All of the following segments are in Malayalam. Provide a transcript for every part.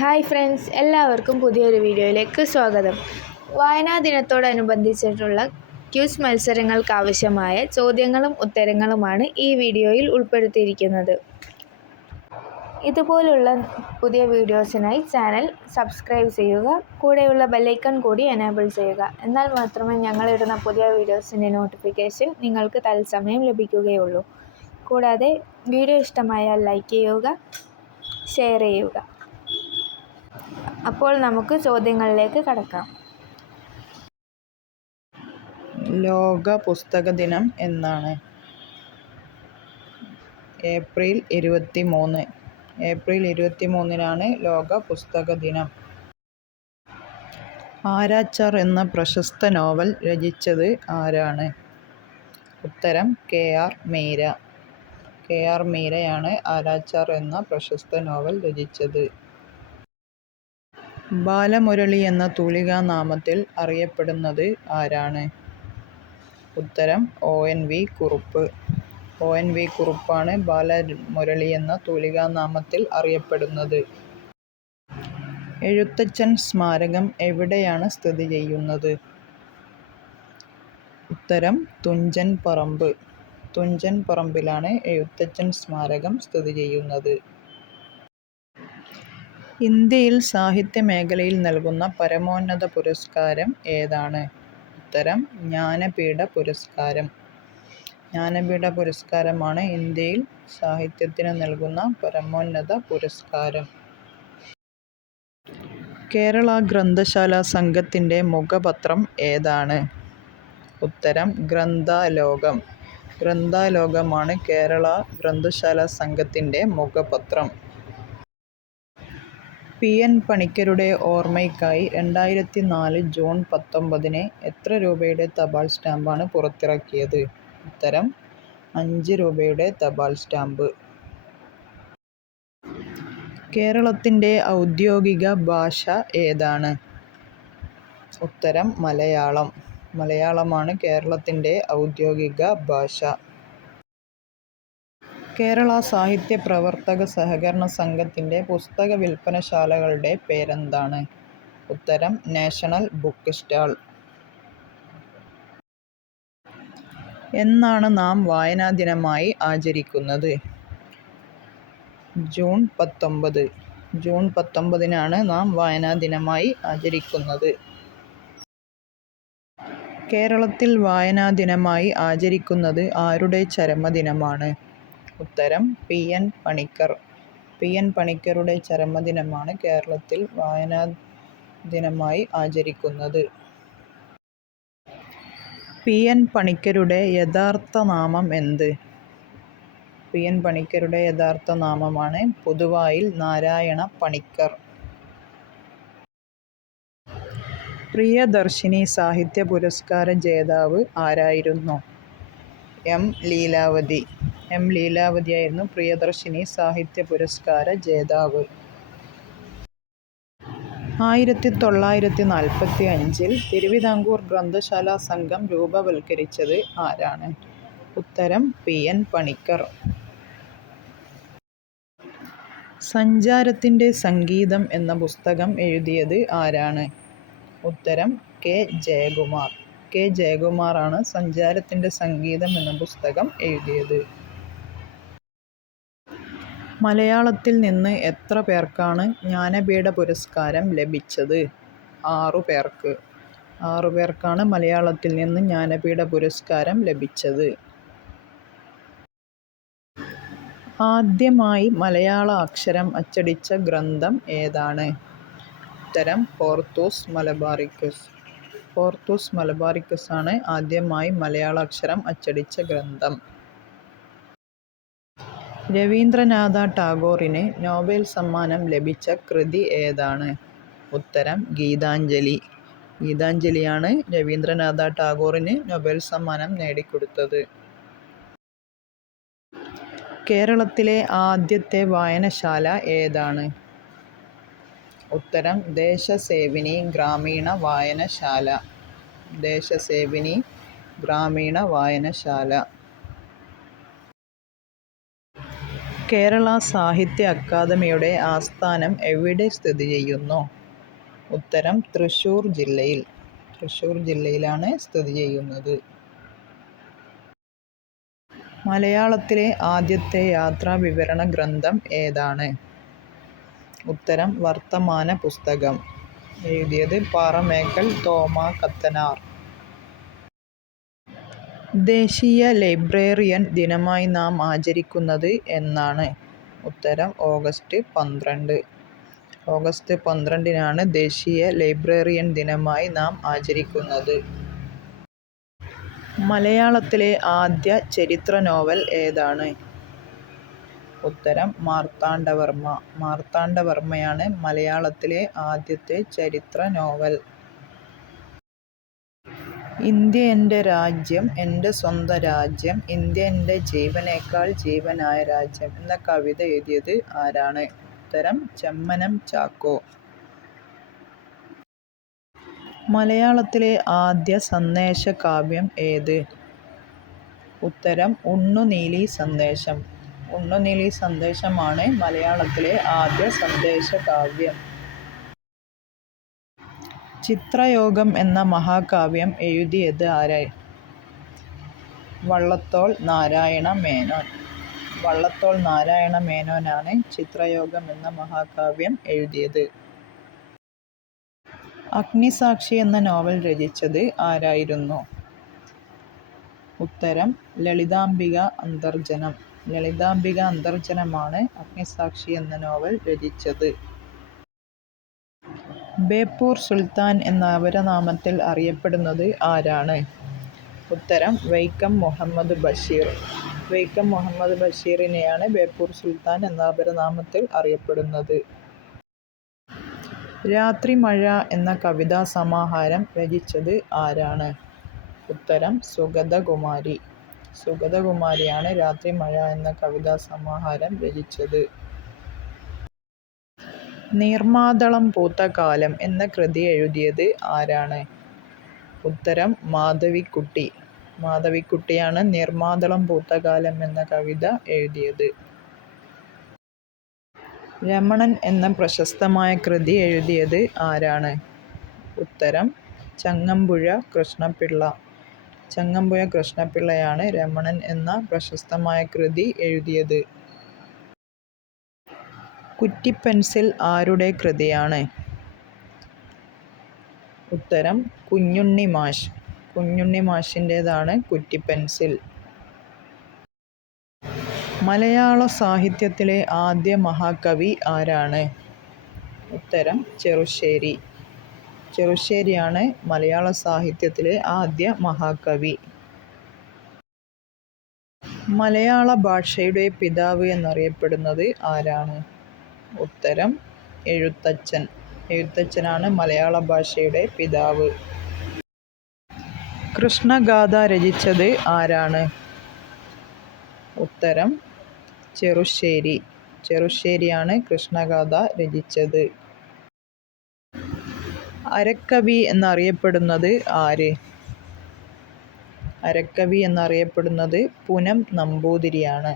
ഹായ് ഫ്രണ്ട്സ്, എല്ലാവർക്കും പുതിയൊരു വീഡിയോയിലേക്ക് സ്വാഗതം. വായനാ ദിനത്തോടനുബന്ധിച്ചിട്ടുള്ള ക്വിസ് മത്സരങ്ങൾക്കാവശ്യമായ ചോദ്യങ്ങളും ഉത്തരങ്ങളുമാണ് ഈ വീഡിയോയിൽ ഉൾപ്പെടുത്തിയിരിക്കുന്നത്. ഇതുപോലുള്ള പുതിയ വീഡിയോസിനായി ചാനൽ സബ്സ്ക്രൈബ് ചെയ്യുക, കൂടെയുള്ള ബെല്ലൈക്കൺ കൂടി എനേബിൾ ചെയ്യുക. എന്നാൽ മാത്രമേ ഞങ്ങളിടുന്ന പുതിയ വീഡിയോസിൻ്റെ നോട്ടിഫിക്കേഷൻ നിങ്ങൾക്ക് തത്സമയം ലഭിക്കുകയുള്ളൂ. കൂടാതെ വീഡിയോ ഇഷ്ടമായാൽ ലൈക്ക് ചെയ്യുക, ഷെയർ ചെയ്യുക. അപ്പോൾ നമുക്ക് ചോദ്യങ്ങളിലേക്ക് കടക്കാം. ലോക പുസ്തക ദിനം എന്നാണ്? ഏപ്രിൽ 23. ഏപ്രിൽ 23-നാണ് ലോക പുസ്തക ദിനം. ആരാച്ചാർ എന്ന പ്രശസ്ത നോവൽ രചിച്ചത് ആരാണ്? ഉത്തരം കെ.ആർ. മീര. കെ.ആർ. മീരയാണ് ആരാച്ചാർ എന്ന പ്രശസ്ത നോവൽ രചിച്ചത്. ബാലമുരളി എന്ന തൂലികാനാമത്തിൽ അറിയപ്പെടുന്നത് ആരാണ്? ഉത്തരം ഒ.എൻ.വി. കുറുപ്പ്. ഒ.എൻ.വി. കുറുപ്പാണ് ബാലമുരളി എന്ന തൂലികാനാമത്തിൽ അറിയപ്പെടുന്നത്. എഴുത്തച്ഛൻ സ്മാരകം എവിടെയാണ് സ്ഥിതി ചെയ്യുന്നത്? ഉത്തരം തുഞ്ചൻ പറമ്പ്. തുഞ്ചൻ പറമ്പിലാണ് എഴുത്തച്ഛൻ സ്മാരകം സ്ഥിതി ചെയ്യുന്നത്. ഇന്ത്യയിൽ സാഹിത്യ മേഖലയിൽ നൽകുന്ന പരമോന്നത പുരസ്കാരം ഏതാണ്? ഉത്തരം ജ്ഞാനപീഠ പുരസ്കാരം. ജ്ഞാനപീഠ പുരസ്കാരമാണ് ഇന്ത്യയിൽ സാഹിത്യത്തിന് നൽകുന്ന പരമോന്നത പുരസ്കാരം. കേരള ഗ്രന്ഥശാല സംഘത്തിൻ്റെ മുഖപത്രം ഏതാണ്? ഉത്തരം ഗ്രന്ഥാലോകം. ഗ്രന്ഥാലോകമാണ് കേരള ഗ്രന്ഥശാല സംഘത്തിൻ്റെ മുഖപത്രം. പി.എൻ. പണിക്കരുടെ ഓർമ്മയ്ക്കായി 2004 ജൂൺ 19 എത്ര രൂപയുടെ തപാൽ സ്റ്റാമ്പാണ് പുറത്തിറക്കിയത്? ഉത്തരം 5 രൂപയുടെ തപാൽ സ്റ്റാമ്പ്. കേരളത്തിൻ്റെ ഔദ്യോഗിക ഭാഷ ഏതാണ്? ഉത്തരം മലയാളം. മലയാളമാണ് കേരളത്തിൻ്റെ ഔദ്യോഗിക ഭാഷ. കേരള സാഹിത്യ പ്രവർത്തക സഹകരണ സംഘത്തിൻ്റെ പുസ്തക വിൽപ്പനശാലകളുടെ പേരെന്താണ്? ഉത്തരം നാഷണൽ ബുക്ക് സ്റ്റാൾ. എന്നാണ് നാം വായനാ ദിനമായി ആചരിക്കുന്നത്? ജൂൺ 19. ജൂൺ 19-നാണ് നാം വായനാ ദിനമായി ആചരിക്കുന്നത്. കേരളത്തിൽ വായനാ ദിനമായി ആചരിക്കുന്നത് ആരുടെ ചരമദിനമാണ്? ഉത്തരം പി.എൻ. പണിക്കർ. പി.എൻ. പണിക്കരുടെ ചരമദിനമാണ് കേരളത്തിൽ വായനാ ദിനമായി ആചരിക്കുന്നത്. പി.എൻ. പണിക്കരുടെ യഥാർത്ഥ നാമം എന്ത്? പി.എൻ. പണിക്കരുടെ യഥാർത്ഥ നാമമാണ് പൊതുവായിൽ നാരായണ പണിക്കർ. പ്രിയദർശിനി സാഹിത്യ പുരസ്കാര ജേതാവ് ആരായിരുന്നു? എം. ലീലാവതി. എം. ലീലാവതിയായിരുന്നു പ്രിയദർശിനി സാഹിത്യ പുരസ്കാര ജേതാവ്. 1945 തിരുവിതാംകൂർ ഗ്രന്ഥശാല സംഘം രൂപവൽക്കരിച്ചത് ആരാണ്? ഉത്തരം പി.എൻ. പണിക്കർ. സഞ്ചാരത്തിൻ്റെ സംഗീതം എന്ന പുസ്തകം എഴുതിയത് ആരാണ്? ഉത്തരം കെ. ജയകുമാർ. കെ. ജയകുമാറാണ് സഞ്ചാരത്തിൻ്റെ സംഗീതം എന്ന പുസ്തകം എഴുതിയത്. മലയാളത്തിൽ നിന്ന് എത്ര പേർക്കാണ് ജ്ഞാനപീഠ പുരസ്കാരം ലഭിച്ചത്? 6 പേർക്ക്. 6 പേർക്കാണ് മലയാളത്തിൽ നിന്ന് ജ്ഞാനപീഠ പുരസ്കാരം ലഭിച്ചത്. ആദ്യമായി മലയാള അക്ഷരം അച്ചടിച്ച ഗ്രന്ഥം ഏതാണ്? ഉത്തരം ഹോർത്തൂസ് മലബാറിക്കസ്. ഹോർത്തൂസ് മലബാറിക്കസ് ആണ് ആദ്യമായി മലയാള അക്ഷരം അച്ചടിച്ച ഗ്രന്ഥം. രവീന്ദ്രനാഥ ടാഗോറിന് നോബൽ സമ്മാനം ലഭിച്ച കൃതി ഏതാണ്? ഉത്തരം ഗീതാഞ്ജലി. ഗീതാഞ്ജലിയാണ് രവീന്ദ്രനാഥ ടാഗോറിന് നൊബേൽ സമ്മാനം നേടിക്കൊടുത്തത്. കേരളത്തിലെ ആദ്യത്തെ വായനശാല ഏതാണ്? ഉത്തരം ദേശസേവിനി ഗ്രാമീണ വായനശാല. ദേശസേവിനി ഗ്രാമീണ വായനശാല. കേരള സാഹിത്യ അക്കാദമിയുടെ ആസ്ഥാനം എവിടെ സ്ഥിതി ചെയ്യുന്നു? ഉത്തരം തൃശ്ശൂർ ജില്ലയിൽ. തൃശ്ശൂർ ജില്ലയിലാണ് സ്ഥിതി ചെയ്യുന്നത്. മലയാളത്തിലെ ആദ്യത്തെ യാത്രാ വിവരണ ഗ്രന്ഥം ഏതാണ്? ഉത്തരം വർത്തമാന പുസ്തകം. എഴുതിയത് പാറമേക്കൽ തോമാ കത്തനാർ. ദേശീയ ലൈബ്രറിയൻ ദിനമായി നാം ആചരിക്കുന്നത് എന്നാണ്? ഉത്തരം ഓഗസ്റ്റ് 12. ഓഗസ്റ്റ് 12-നാണ് ദേശീയ ലൈബ്രറിയൻ ദിനമായി നാം ആചരിക്കുന്നത്. മലയാളത്തിലെ ആദ്യ ചരിത്ര നോവൽ ഏതാണ്? ഉത്തരം മാർത്താണ്ഡവർമ്മ. മാർത്താണ്ഡവർമ്മയാണ് മലയാളത്തിലെ ആദ്യത്തെ ചരിത്ര നോവൽ. ഇന്ത്യ എൻ്റെ രാജ്യം, എൻ്റെ സ്വന്തം രാജ്യം, ഇന്ത്യ എൻ്റെ ജീവനേക്കാൾ ജീവനായ രാജ്യം എന്ന കവിത എഴുതിയത് ആരാണ്? ഉത്തരം ചെമ്മനം ചാക്കോ. മലയാളത്തിലെ ആദ്യ സന്ദേശ കാവ്യം ഏത്? ഉത്തരം ഉണ്ണുനീലി സന്ദേശം. ഉണ്ണുനീലി സന്ദേശമാണ് മലയാളത്തിലെ ആദ്യ സന്ദേശ കാവ്യം. ചിത്രയോഗം എന്ന മഹാകാവ്യം എഴുതിയത് ആര്? വള്ളത്തോൾ നാരായണ മേനോൻ. വള്ളത്തോൾ നാരായണ മേനോനാണ് ചിത്രയോഗം എന്ന മഹാകാവ്യം എഴുതിയത്. അഗ്നിസാക്ഷി എന്ന നോവൽ രചിച്ചത് ആരായിരുന്നു? ഉത്തരം ലളിതാംബിക അന്തർജനം. ലളിതാംബിക അന്തർജനമാണ് അഗ്നിസാക്ഷി എന്ന നോവൽ രചിച്ചത്. ബേപ്പൂർ സുൽത്താൻ എന്ന അപരനാമത്തിൽ അറിയപ്പെടുന്നത് ആരാണ്? ഉത്തരം വൈക്കം മുഹമ്മദ് ബഷീർ. വൈക്കം മുഹമ്മദ് ബഷീറിനെയാണ് ബേപ്പൂർ സുൽത്താൻ എന്ന അപരനാമത്തിൽ അറിയപ്പെടുന്നത്. രാത്രിമഴ എന്ന കവിതാ സമാഹാരം രചിച്ചത് ആരാണ്? ഉത്തരം സുഗതകുമാരി. സുഗതകുമാരിയാണ് രാത്രിമഴ എന്ന കവിതാ സമാഹാരം രചിച്ചത്. നീർമാതളം പൂത്ത കാലം എന്ന കൃതി എഴുതിയത് ആരാണ്? ഉത്തരം മാധവിക്കുട്ടി. മാധവിക്കുട്ടിയാണ് നീർമാതളം പൂത്ത കാലം എന്ന കവിത എഴുതിയത്. രമണൻ എന്ന പ്രശസ്തമായ കൃതി എഴുതിയത് ആരാണ്? ഉത്തരം ചങ്ങമ്പുഴ കൃഷ്ണപിള്ള. ചങ്ങമ്പുഴ കൃഷ്ണപിള്ളയാണ് രമണൻ എന്ന പ്രശസ്തമായ കൃതി എഴുതിയത്. കുറ്റിപ്പെൻസിൽ ആരുടെ കൃതിയാണ്? ഉത്തരം കുഞ്ഞുണ്ണി മാഷ്. കുഞ്ഞുണ്ണി മാഷിൻ്റേതാണ് കുറ്റിപ്പെൻസിൽ. മലയാള സാഹിത്യത്തിലെ ആദ്യ മഹാകവി ആരാണ്? ഉത്തരം ചെറുശ്ശേരി. ചെറുശ്ശേരിയാണ് മലയാള സാഹിത്യത്തിലെ ആദ്യ മഹാകവി. മലയാള ഭാഷയുടെ പിതാവ് എന്നറിയപ്പെടുന്നത് ആരാണ്? ഉത്തരം എഴുത്തച്ഛൻ. എഴുത്തച്ഛനാണ് മലയാള ഭാഷയുടെ പിതാവ്. കൃഷ്ണഗാഥ രചിച്ചത് ആരാണ്? ഉത്തരം ചെറുശ്ശേരി. ചെറുശ്ശേരിയാണ് കൃഷ്ണഗാഥ രചിച്ചത്. അരക്കവി എന്നറിയപ്പെടുന്നത് ആര്? അരക്കവി എന്നറിയപ്പെടുന്നത് പുനം നമ്പൂതിരിയാണ്.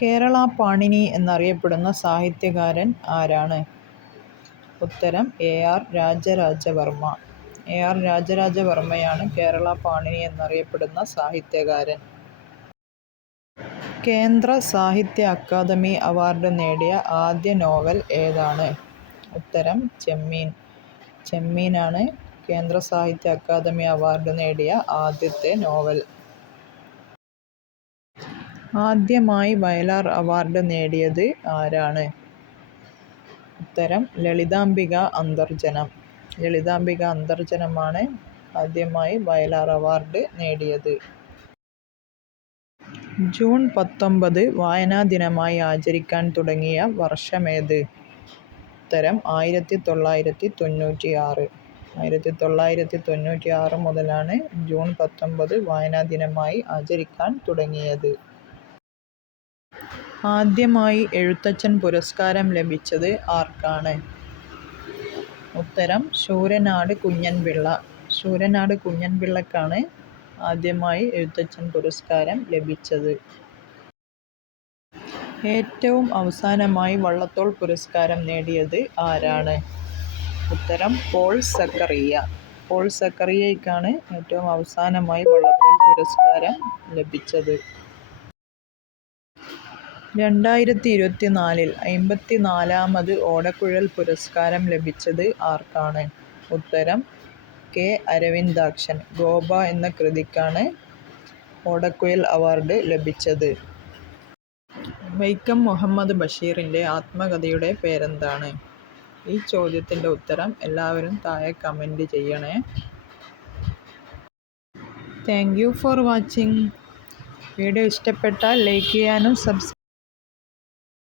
കേരള പാണിനി എന്നറിയപ്പെടുന്ന സാഹിത്യകാരൻ ആരാണ്? ഉത്തരം AR രാജരാജവർമ്മ. AR രാജരാജവർമ്മയാണ് കേരള പാണിനി എന്നറിയപ്പെടുന്ന സാഹിത്യകാരൻ. കേന്ദ്ര സാഹിത്യ അക്കാദമി അവാർഡ് നേടിയ ആദ്യ നോവൽ ഏതാണ്? ഉത്തരം ചെമ്മീൻ. ചെമ്മീനാണ് കേന്ദ്ര സാഹിത്യ അക്കാദമി അവാർഡ് നേടിയ ആദ്യത്തെ നോവൽ. ആദ്യമായി വയലാർ അവാർഡ് നേടിയത് ആരാണ്? ഉത്തരം ലളിതാംബിക അന്തർജനം. ലളിതാംബിക അന്തർജനമാണ് ആദ്യമായി വയലാർ അവാർഡ് നേടിയത്. ജൂൺ 19 വായനാ ദിനമായി ആചരിക്കാൻ തുടങ്ങിയ വർഷമേത്? ഉത്തരം 1996. 1996 മുതലാണ് ജൂൺ 19 വായനാ ദിനമായി ആചരിക്കാൻ തുടങ്ങിയത്. ആദ്യമായി എഴുത്തച്ഛൻ പുരസ്കാരം ലഭിച്ചത് ആർക്കാണ്? ഉത്തരം ശൂരനാട് കുഞ്ഞൻപിള്ള. ശൂരനാട് കുഞ്ഞൻപിള്ളക്കാണ് ആദ്യമായി എഴുത്തച്ഛൻ പുരസ്കാരം ലഭിച്ചത്? ഏറ്റവും അവസാനമായി വള്ളത്തോൾ പുരസ്കാരം നേടിയത് ആരാണ്? ഉത്തരം പോൾ സക്കറിയ. പോൾ സക്കറിയയ്ക്കാണ് ഏറ്റവും അവസാനമായി വള്ളത്തോൾ പുരസ്കാരം ലഭിച്ചത്. 2024 54ാമത് ഓടക്കുഴൽ പുരസ്കാരം ലഭിച്ചത് ആർക്കാണ്? ഉത്തരം കെ. അരവിന്ദാക്ഷൻ. ഗോപ എന്ന കൃതിക്കാണ് ഓടക്കുഴൽ അവാർഡ് ലഭിച്ചത്. വൈക്കം മുഹമ്മദ് ബഷീറിൻ്റെ ആത്മകഥയുടെ പേരെന്താണ്? ഈ ചോദ്യത്തിൻ്റെ ഉത്തരം എല്ലാവരും താഴെ കമൻറ്റ് ചെയ്യണേ. Thank you for watching. Video ഇഷ്ടപ്പെട്ടാൽ ലൈക്ക് ചെയ്യാനും